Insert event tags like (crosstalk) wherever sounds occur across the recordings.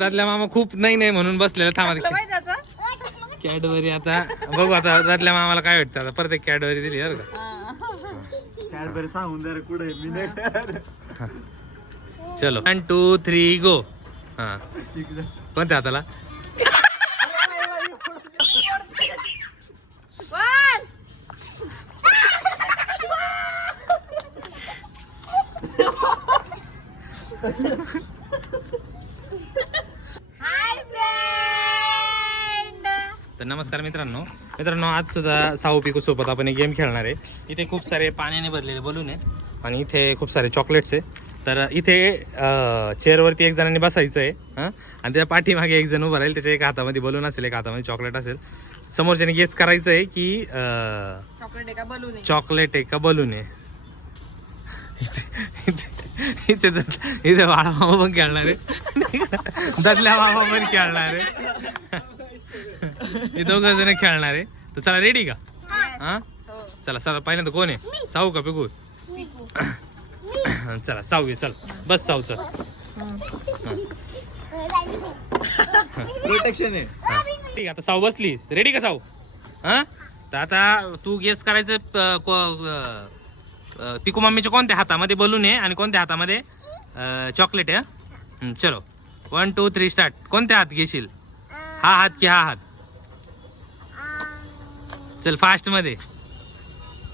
दादल्या मामा खूप नाही नाही म्हणून बसलेला थांबा कॅडबरी आता बघू आता दादल्या मामाला काय वाटतं आता. परत एक कॅडबरी दिली बरं का? कॅडबरी सांगून जरा कुठे मी नाही चलो. वन टू थ्री गो हा. कोणत्या हाताला (laughs) वन हाय फ्रेंड तर नमस्कार मित्रांनो. मित्रांनो आज सुद्धा साऊ पिकू सोबत आपण एक गेम खेळणार आहे. इथे खूप सारे पाण्याने भरलेले बलून आहे आणि इथे खूप सारे चॉकलेट्स आहे तर इथे चेअरवरती एक जणांनी बसायचं आहे हां? आणि त्या पाठीमागे एक जण उभं राहील. त्याच्या एक हातामध्ये बलून असेल एक हातामध्ये चॉकलेट असेल. समोरच्याने गेस करायचं आहे की चॉकलेट आहे का बलून आहे. चॉकलेट आहे का बलून आहे. इथे इथे- बाळा मामा पण खेळणार आहे. दटल्या मामा पण खेळणार आहे. हे दोघं जण खेळणार आहे. तर चला रेडी का? हा. हो? चला चला पहिल्यांदा कोण आहे? साऊ का पिकू? (coughs) चला साऊ ये चल. बस साऊ चल. प्रोटेक्शन आहे. ठीक आहे आता साऊ बसली. रेडी का साऊ हा? तर आता तू गेस करायचं प- को- पिकू मम्मीच्या कोणत्या हातामध्ये बलून आहे आणि कोणत्या हातामध्ये चॉकलेट आहे हा? हं, चलो. वन टू थ्री स्टार्ट कोणत्या हात घेशील? हा हात की हा हात? चल फास्टमध्ये.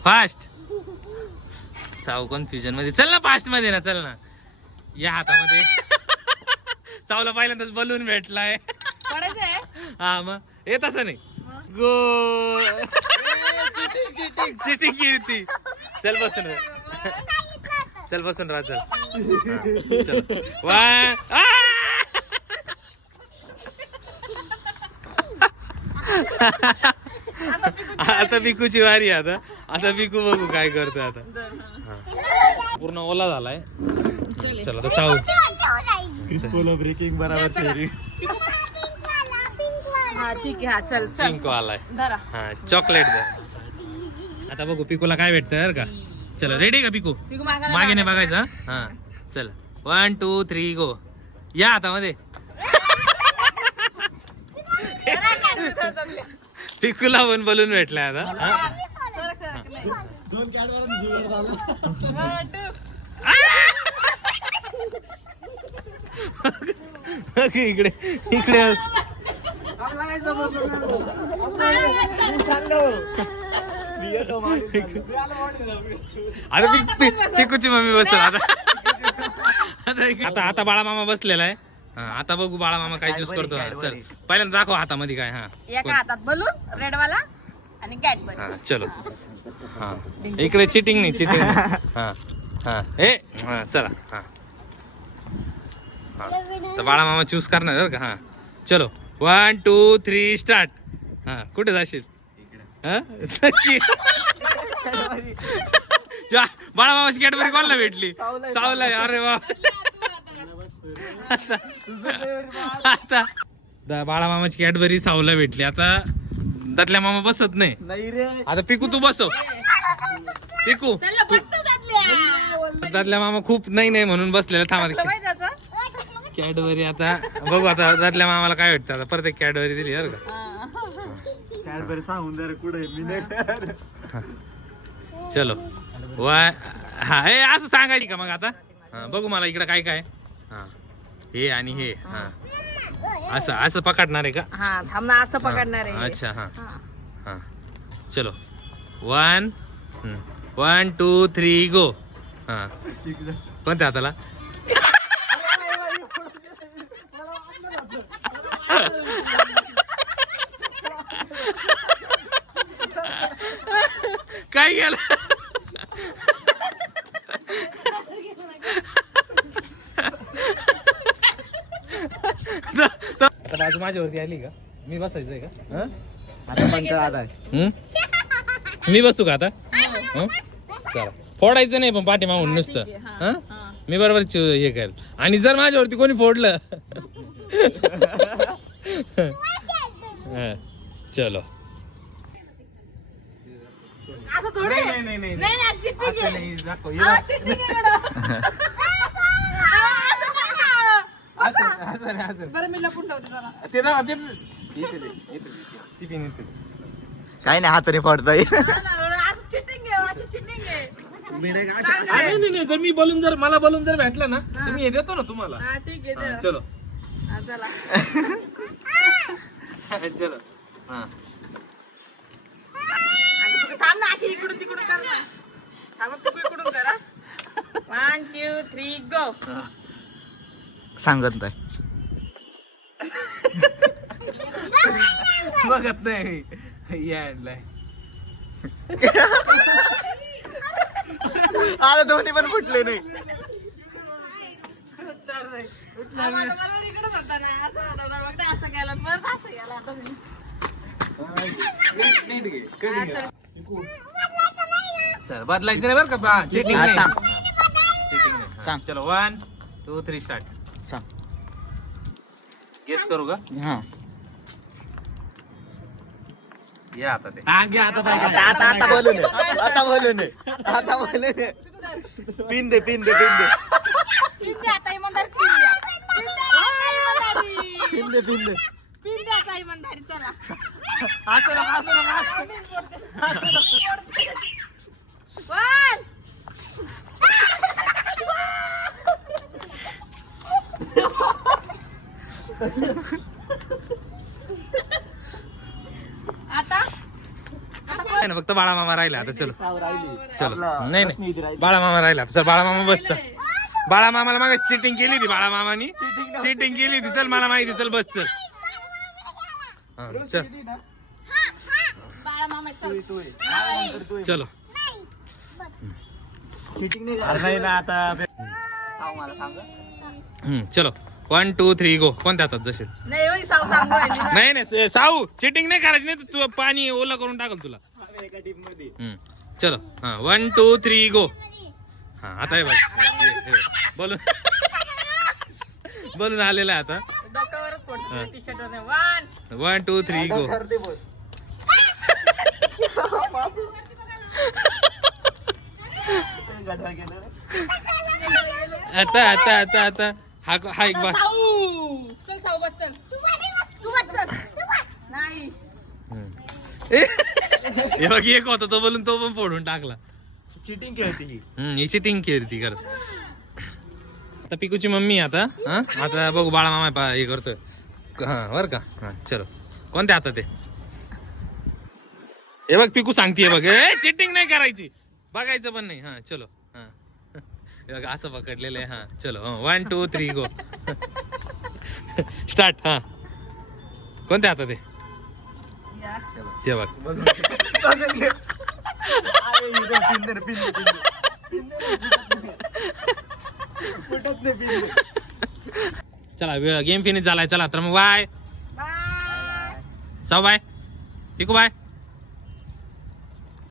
फास्ट साऊ कन्फ्युजनमध्ये. चल ना फास्टमध्ये ना चल ना. या हातामध्ये. (laughs) साऊला पहिल्यांदाच बलून भेटलाय. हा मग. येत असं नाही. गो चिटिंग केली ती चल बसून चल बसून राहा चल. हा, चल आ! (laughs) आता पिकू आता पिकूची वारी आहे आता. आता पिकू बघू काय करतो आता. पूर्ण ओला झालाय. चले चल आता साऊ. क्रिस्पोलो ब्रेकिंग बराबर हा ठीक आहे. हा चल चल. पिंको आलाय धरा. हा चॉकलेट द्या आता बघू पिकूला काय भेटतं बरं का. चलो रेडी का पिकू? मागे नाही. बघायचं हा. चल. वन टू थ्री गो या हातामध्ये जरा पिकूला पण बलून भेटलाय आता. दोन इकडे इकडे. आता पिक- पिकूची मम्मी बसल आता. आता आता बाळा मामा बसलेला आहे. हा, आता बघू बाळा मामा काय चूज करतो. हा, चल पहिल्यांदा दाखव हातामध्ये काय हा. एका हातात बलून रेड वाला आणि कॅडबरी हा चलो. हा. इकडे चिटिंग नाही चिटिंग हा हा. ए हा चला हा. हा. तर बाळा मामा चूज करणार बरं का हा. चलो. वन टू थ्री स्टार्ट हा कुठे जाशील? हा? नक्की. (laughs) जा, बाळा मामाची कॅडबरी कोणाला भेटली? सावला अरे वा. आता आता दा- बाळा मामाची कॅडबरी सावला भेटली. आता त्यातल्या मामा बसत नाही. नाही रे. आता पिकू तू बसव. पिकू चल बसतो त्यातल्या दादल्या मामा खूप नाही नाही म्हणून बसलेला. थांबा त्याचं. कॅडबरी आता बघू आता दादल्या मामाला काय वाटतं आता. परत एक कॅडबरी दिली बरं का. कॅडबरी सांगून जरा कुठे मी नाही चलो. वा हा हे असं सांगायची का मग आता? हा बघू मला इकडे काय काय हा. हे आणि हे हा. असं असं पकडणार आहे का? हा थांब ना असं पकडणार आहे. अच्छा हा. हा. हा. चलो. One one two three go हा. कोणत्या हाताला? काय गेलं आता बाजू माझ्यावरती आली का मी बसायचंय का हं? आता पण आता हं? मी बसू का आता हं? चला फोडायचं नाही पण पाठी मागून नुसतं आहे, हा, हं? हा. मी बरोबर च- हे करेल आणि जर माझ्यावरती कोणी फोडलं (laughs) हं, चलो असं थोडी आहे. नाही, नाही, नाही, नाही, नाही, चिठ्ठी घे. दाखव, हा, चिठ्ठी घे इकडं. (laughs) हा, असं नाही ना. असं असं नाही, असं. बरं मी लपून ठेवते जरा. ते ना ते इथे दे, इथे दे. ती पिन इथे. दे. काही नाही हाताने चिटिंग आहे चिटिंग आहे. हा, रे. नाही नाही नाही, जर मी बोलून जर मला बोलून जर भेटलं ना तर मी हे देतो ना तुम्हाला. हा ठीक आहे हा, दे. चलो. हा, चला. (laughs) चलो. हा. आणि तू थांब ना अशी इकडून तिकडून कर ना. थांब तू इकडून करा वन टू थ्री गो सांगत नाही. बघत नाही. या आणलाय. अरे दोन्ही पण फुटले नाही. माझा बरोबर इकडेच होता ना असं होता ना बघ असं गेला परत असं गेला आता मी. नीट घे हा, चल. बदलायचं नाही बरं का चेटिंग नाही. सांग. चलो वन टू थ्री स्टार्ट सांग. गेस करू का? हा. या आता ते. आता आता आता बोलून आता बोलून आता बोलून पिन दे पिन दे पिन दे. पिन द्या आता इमानदार पिन पिन पिन दे पिन दे. आता इमानदारी चला. असं नका, असं नका. वन (laughs) आता? नाही ना, फक्त बाळा मामा राहिला आता चलो. चलो. नाही नाही. बाळा मामा राहिला चल बाळा मामा बस चल. बाळा मामाला मागे चिटिंग केली होती बाळा मामानी. चिटिंग केली होती. चल मला माहिती चल बस चल. हा, चल. बाळा मामा चल. Cheating नाही अरे करायचं. नाही ना आता हम्म, चलो. वन टू थ्री गो कोणत्या हातात जसे नाही सांगू राहिली. नाही नाही साऊ चिटिंग नाही करायची नाही तू पाणी ओलं करून टाकल तुला. आम्ही एका टीममध्ये हम्म, चलो. हा वन टू थ्री गो हा आता हे बघ. हे, हे बघ. बोलून. बोलून आलेला आहे आता. डोक्यावरच पडतो T shirt one one two three go गेलं रे. आता आता आता आता. हा हा एक बा साऊ चल साऊ बस चल. तू बस चल. नाही. ए, हे बघ एक होता तो बोलून तो पण फोडून टाकला. चिटिंग खेळते ही. हम्म ही चिटिंग केली ती करत आता पिकूची मम्मी आता हा? आता बघू बाळा मामा पा हे करतोय. हा बर का? हा चलो. कोणत्या आता ते? हे बघ पिकू सांगतीये बघ. ए चिटिंग नाही करायची. बघायचं पण नाही. हा चलो. असं पकडलेलं आहे हा. चलो one two three go start हा. कोणत्या आता ते? बघ. चला गेम फिनिश झालाय. चला तर मग बाय जाऊ बाय पिकू बाय